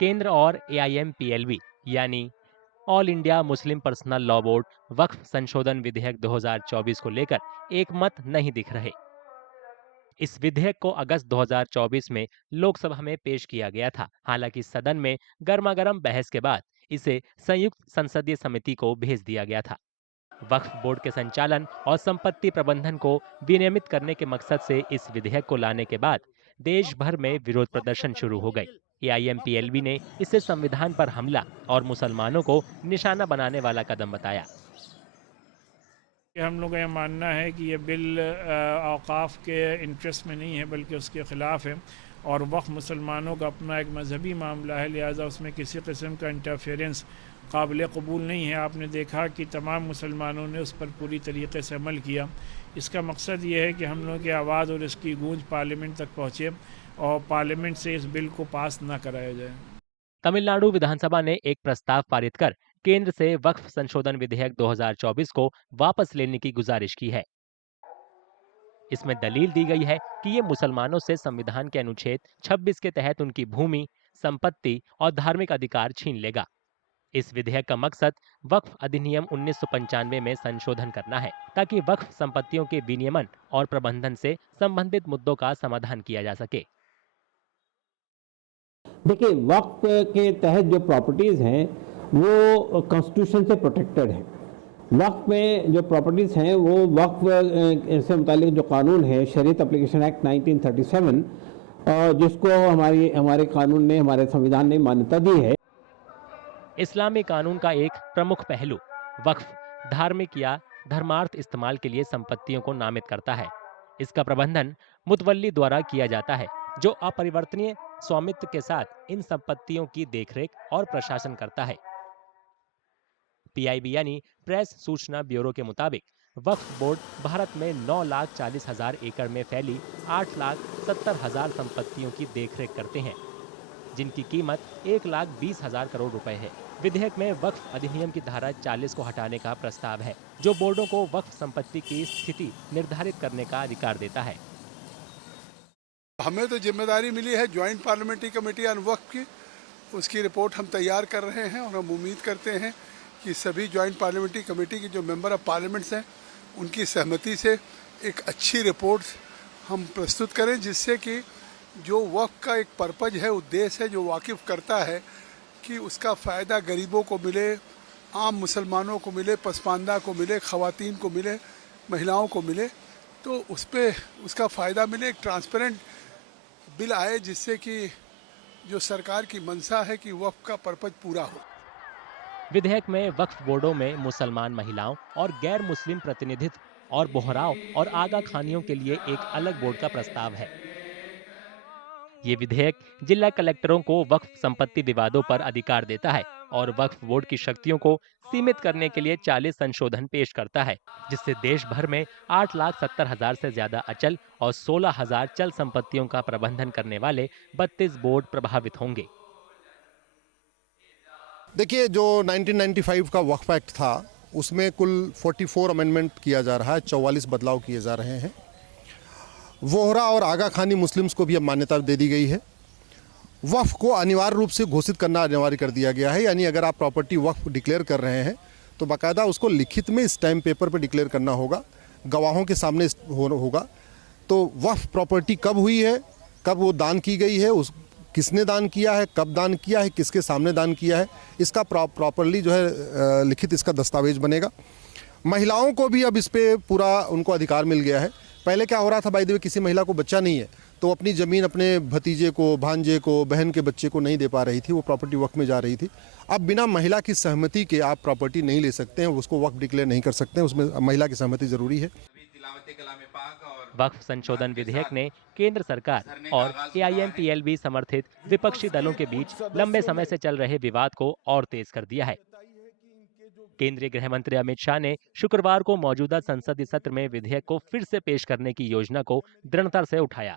केंद्र और AIMPLB यानी all India Muslim personal law board वक्फ संशोधन विधेयक 2024 को लेकर एक मत नहीं दिख रहे। इस विधेयक को अगस्त 2024 में लोकसभा में पेश किया गया था। हालांकि सदन में गर्मागर्म बहस के बाद इसे संयुक्त संसदीय समिति को भेज दिया गया था। वक्फ बोर्ड के संचालन और संपत्ति प्रबंधन को विनियमित करने के मकसद से इस विधेयक को लाने के बाद देश भर में विरोध प्रदर्शन शुरू हो गए। AIMPLB ने इसे संविधान पर हमला और मुसलमानों को निशाना बनाने वाला कदम बताया। कि हम लोग का यह मानना है कि ये बिल औकाफ के इंटरेस्ट में नहीं है बल्कि उसके ख़िलाफ़ है और वक्फ मुसलमानों का अपना एक मजहबी मामला है, लिहाजा उसमें किसी किस्म का इंटरफेरेंस काबिल कबूल नहीं है। आपने देखा कि तमाम मुसलमानों ने उस पर पूरी तरीके से अमल किया। इसका मकसद ये है कि हम लोगों की आवाज़ और इसकी गूंज पार्लियामेंट तक पहुँचे और पार्लियामेंट से इस बिल को पास ना कराया जाए। तमिलनाडु विधानसभा ने एक प्रस्ताव पारित कर केंद्र से वक्फ संशोधन विधेयक 2024 को वापस लेने की गुजारिश की है। इसमें दलील दी गई है कि ये मुसलमानों से संविधान के अनुच्छेद 26 के तहत उनकी भूमि, संपत्ति और धार्मिक अधिकार छीन लेगा। इस विधेयक का मकसद वक्फ अधिनियम 1995 में संशोधन करना है ताकि वक्फ संपत्तियों के विनियमन और प्रबंधन से संबंधित मुद्दों का समाधान किया जा सके। देखिए, वक्फ के तहत जो प्रॉपर्टीज हैं वो कॉन्स्टिट्यूशन से प्रोटेक्टेड है। वक्फ में जो प्रॉपर्टीज हैं वो वक्फ से मुतालिक जो कानून है, शरीयत एप्लीकेशन एक्ट 1937, जिसको हमारे कानून ने, हमारे संविधान ने मान्यता दी है। इस्लामी कानून का एक प्रमुख पहलू वक्फ धार्मिक या धर्मार्थ इस्तेमाल के लिए संपत्तियों को नामित करता है। इसका प्रबंधन मुतवल्ली द्वारा किया जाता है, जो अपरिवर्तनीय स्वामित्व के साथ इन संपत्तियों की देखरेख और प्रशासन करता है। PIB यानी प्रेस सूचना ब्यूरो के मुताबिक वक्फ बोर्ड भारत में 9,40,000 एकड़ में फैली 8,70,000 संपत्तियों की देखरेख करते हैं, जिनकी कीमत 1,20,000 करोड़ रुपए है। विधेयक में वक्फ अधिनियम की धारा 40 को हटाने का प्रस्ताव है, जो बोर्डों को वक्फ संपत्ति की स्थिति निर्धारित करने का अधिकार देता है। हमें तो जिम्मेदारी मिली है ज्वाइंट पार्लियामेंट्री कमेटी ऑन वक्फ की, उसकी रिपोर्ट हम तैयार कर रहे हैं और हम उम्मीद करते हैं कि सभी ज्वाइंट पार्लियामेंट्री कमेटी के जो मेंबर ऑफ पार्लियामेंट्स हैं उनकी सहमति से एक अच्छी रिपोर्ट हम प्रस्तुत करें, जिससे कि जो वक्फ का एक पर्पज है, उद्देश्य है, जो वाकिफ़ करता है कि उसका फ़ायदा गरीबों को मिले, आम मुसलमानों को मिले, पसमानदा को मिले, ख़वातीन को मिले, महिलाओं को मिले, तो उस पर उसका फ़ायदा मिले। एक ट्रांसपेरेंट बिल आए जिससे कि जो सरकार की मंशा है कि वक्फ का पर्पज पूरा हो। विधेयक में वक्फ बोर्डों में मुसलमान महिलाओं और गैर मुस्लिम प्रतिनिधित्व और बोहराव और आगा खानियों के लिए एक अलग बोर्ड का प्रस्ताव है। ये विधेयक जिला कलेक्टरों को वक्फ संपत्ति विवादों पर अधिकार देता है और वक्फ बोर्ड की शक्तियों को सीमित करने के लिए 40 संशोधन पेश करता है, जिससे देश भर में 8,70,000 से ज्यादा अचल और 16,000 चल संपत्तियों का प्रबंधन करने वाले 32 बोर्ड प्रभावित होंगे। देखिए, जो 1995 का वक्फ एक्ट था उसमें कुल 44 अमेंडमेंट किया जा रहा है, 44 बदलाव किए जा रहे हैं। वोहरा और आगा खानी मुस्लिम्स को भी अब मान्यता दे दी गई है। वक्फ को अनिवार्य रूप से घोषित करना अनिवार्य कर दिया गया है, यानी अगर आप प्रॉपर्टी वक्फ डिक्लेयर कर रहे हैं तो बाकायदा उसको लिखित में स्टैम्प पेपर पर डिक्लेयर करना होगा, गवाहों के सामने होगा। तो वक्फ प्रॉपर्टी कब हुई है, कब वो दान की गई है, उस किसने दान किया है, कब दान किया है, किसके सामने दान किया है, इसका प्रॉपरली जो है लिखित इसका दस्तावेज बनेगा। महिलाओं को भी अब इस पर पूरा उनको अधिकार मिल गया है। पहले क्या हो रहा था, बाय द वे, किसी महिला को बच्चा नहीं है तो अपनी ज़मीन अपने भतीजे को, भांजे को, बहन के बच्चे को नहीं दे पा रही थी, वो प्रॉपर्टी वक्फ में जा रही थी। अब बिना महिला की सहमति के आप प्रॉपर्टी नहीं ले सकते हैं, उसको वक्फ डिक्लेयर नहीं कर सकते हैं, उसमें महिला की सहमति ज़रूरी है। वक्फ संशोधन विधेयक ने केंद्र सरकार और AIMPLB समर्थित विपक्षी दलों के बीच लंबे समय से चल रहे विवाद को और तेज कर दिया है। केंद्रीय गृह मंत्री अमित शाह ने शुक्रवार को मौजूदा संसदीय सत्र में विधेयक को फिर से पेश करने की योजना को दृढ़ता से उठाया।